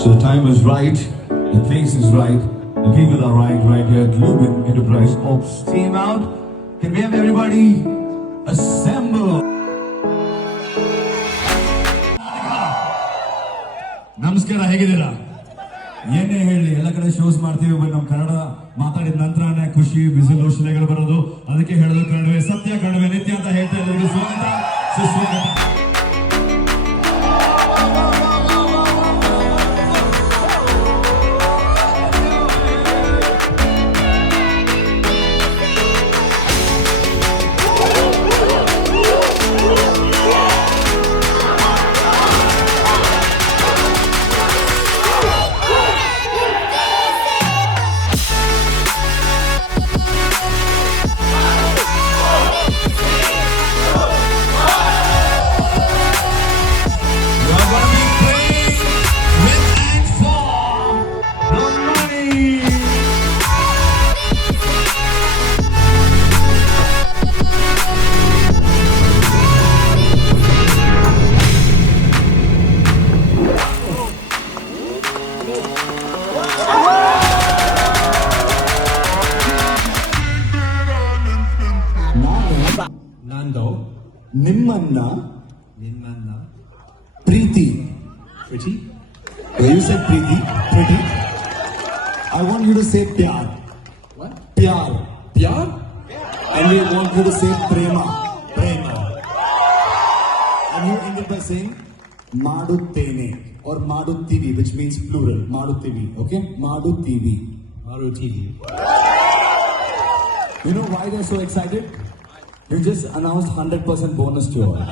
So the time is right, the place is right, the people are right here at Lubin Enterprise. Oh, team out. Can we have everybody assemble? ನಮಸ್ಕಾರ, ಹೇಗಿದ್ದೀರಾ? ಏನೇ ಹೇಳಿ, ಎಲ್ಲ ಕಡೆ shows ಮಾಡ್ತೀವಿ, but ನಮ್ಮ ಕನ್ನಡ ಮಾತಾಡಿದ ನಂತರನೇ ಖುಷಿ ಬಿಸಿಲು ಶಿಲೆಗಳು ಬರೋದು. ಅದಕ್ಕೆ ಹೇಳೋದು ಕನ್ನಡವೇ ಸತ್ಯ, ಕನ್ನಡವೇ ನಿತ್ಯ ಅಂತ ಹೇಳ್ತಾ ಇದ್ದೀವಿ. ಸ್ವಾಗತ, ಸುಸ್ವಾಗತ. Nando, ನಿಮ್ಮನ್ನ Ninmanna, Preethi. Pretty, When you say Preeti, pretty, I want you to say pyar. what? Pyar. Pyar? And we want you to say prema. Prema. And you end it by saying Maduttene or Maduttivi, which means plural. Maduttivi. Okay? Maduttivi. Maru TV. You know why they're so excited? You just announced 100% bonus to all.